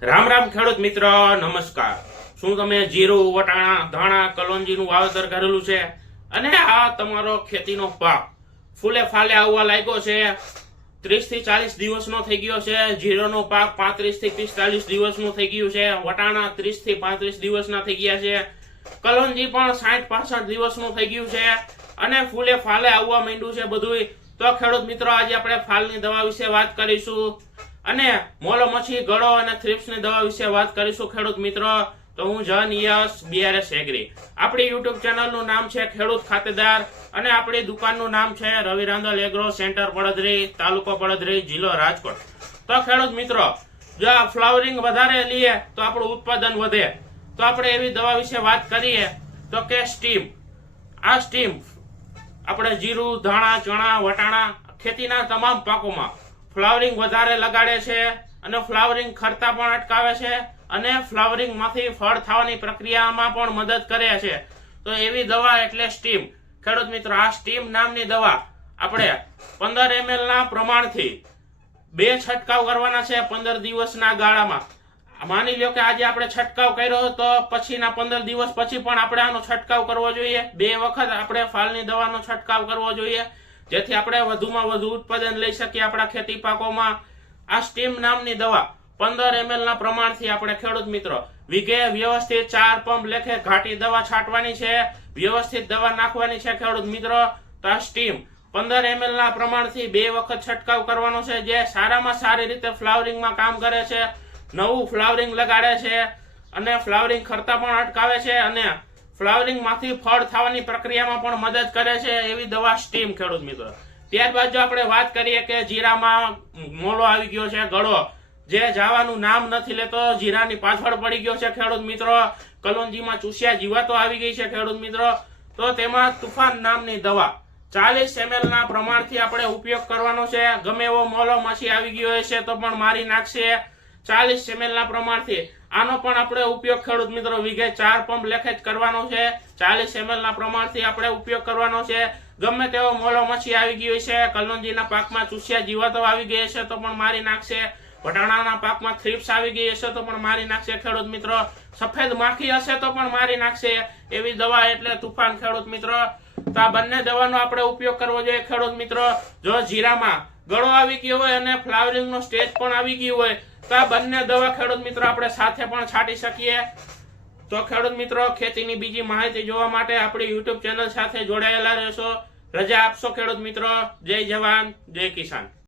રામ રામ ખેડૂત મિત્ર, નમસ્કાર। શું તમે જીરું, વટાણા, ધાણા, કલોંજીનું વાવેતર કરેલું છે અને આ તમારો ખેતીનો પાક ફૂલે ફાલે આવવા લાગ્યો છે? 30 થી 40 દિવસનો થઈ ગયો છે। જીરોનો પાક 35 થી 45 દિવસનું થઈ ગયું છે। વટાણા 30 થી 35 દિવસના થઈ ગયા છે। કલોંજી પણ 60-65 દિવસનું થઈ ગયું છે અને ફૂલે ફાલે આવવા માંડ્યું છે બધું। તો ખેડૂત મિત્રો, આજે આપણે ફાલની દવા વિશે વાત કરીશું અને મોલો મચ્છી, ગળો અને થ્રિપ્સની દવા વિશે વાત કરીશું ખેડૂત મિત્રો। તો હું જન યસ બીઆરએસ એગ્રી, આપણી યુટ્યુબ ચેનલનું નામ છે ખેડૂત ખાતેદાર અને આપણી દુકાનનું નામ છે રવિ રાંદલ એગ્રો સેન્ટર, પડદરી, તાલુકો પડદરી, જિલ્લો રાજકોટ। તો ખેડૂત મિત્રો, જો આ ફ્લાવરિંગ વધારે લઈએ તો આપણું ઉત્પાદન વધે। તો આપણે એવી દવા વિશે વાત કરીએ તો કે સ્ટીમ। આ સ્ટીમ આપણે જીરું, ધાણા, ચણા, વટાણા, ખેતીના તમામ પાકોમાં ફ્લાવરિંગ વધારે લગાડે છે અને ફ્લાવરિંગ ખરતા પણ અટકાવે છે અને ફ્લાવરિંગ માંથી ફળ થવાની પ્રક્રિયામાં પણ મદદ કરે છે। તો એવી દવા એટલે સ્ટીમ। ખેડૂત મિત્રો, આ સ્ટીમ નામની દવા આપણે 15 ml ના પ્રમાણથી 2 છંટકાવ કરવાના છે 15 દિવસના ગાળામાં। માની લો કે આજે આપણે છંટકાવ કર્યો તો પછીના 15 દિવસ પછી પણ આપણે આનો છંટકાવ કરવો જોઈએ। 2 વખત આપણે ફાલની દવાનો છંટકાવ કરવો જોઈએ, જેથી આપણે વધુમાં વધુ ઉત્પાદન લઈ શકીએ આપણા ખેતી પાકોમાં। આ સ્ટીમ નામની દવા 15 ml ના પ્રમાણથી આપણે ખેડૂત મિત્રો વીઘે વ્યવસ્થિત 4 પંપ લેખે ઘાટી દવા છાંટવાની છે, વ્યવસ્થિત દવા નાખવાની છે ખેડૂત મિત્રો। તો આ સ્ટીમ 15 ml ના પ્રમાણથી 2 વખત છંટકાવ કરવાનો છે, જે સારામાં સારી રીતે ફ્લાવરિંગમાં કામ કરે છે, નવું ફ્લાવરિંગ લગાડે છે અને ફ્લાવરિંગ ખરતા પણ અટકાવે છે અને ફ્લાવરિંગ માંથી ફળ થવાની પ્રક્રિયામાં પણ મદદ કરે છે એવી દવા સ્ટીમ ખેડૂત મિત્રો। ત્યારબાદ જો આપણે વાત કરીએ કે જીરામાં મોલો આવી ગયો છે, ગળો જે જવાનું નામ નથી લેતો, જીરાની પાછળ પડી ગયો છે ખેડૂત મિત્રો, કલોંજીમાં ચૂસ્યા જીવાતો આવી ગઈ છે ખેડૂત મિત્રો, તો તેમાં તુફાન નામની દવા 40 ml ના પ્રમાણથી આપણે ઉપયોગ કરવાનો છે। ગમે એવો મોલો મચ્છી આવી ગયો હશે તો પણ મારી નાખશે 40 ml ના પ્રમાણથી। આનો પણ આપણે ઉપયોગ ખેડૂત મિત્રો વીઘે 4 પંપ લેખે જ કરવાનો છે। 40 ml ના પ્રમાણથી આપણે ઉપયોગ કરવાનો છે। ગમે તેવો મોલો મચ્છી આવી ગયો છે, કલોંજીના પાકમાં ચૂસ્યા જીવાતો આવી ગઈ હશે તો પણ મારી નાખશે, વટાણાના પાકમાં થ્રિપ્સ આવી ગઈ હશે તો પણ મારી નાખશે ખેડૂત મિત્રો, સફેદ માખી હશે તો પણ મારી નાખશે એવી દવા એટલે તુફાન ખેડૂત મિત્રો। તો આ બંને દવાનો આપણે ઉપયોગ કરવો જોઈએ ખેડૂત મિત્રો। જો જીરામાં ગળો આવી ગયો હોય અને ફ્લાવરિંગ નો સ્ટેજ પણ આવી ગયું હોય તો આ બંને દવા ખેડૂત મિત્રો આપણે સાથે પણ છાંટી શકીએ। તો ખેડૂત મિત્રો, ખેતીની બીજી માહિતી જોવા માટે આપણી યુટ્યુબ ચેનલ સાથે જોડાયેલા રહેશો। રજા આપશો ખેડૂત મિત્રો। જય જવાન, જય કિસાન।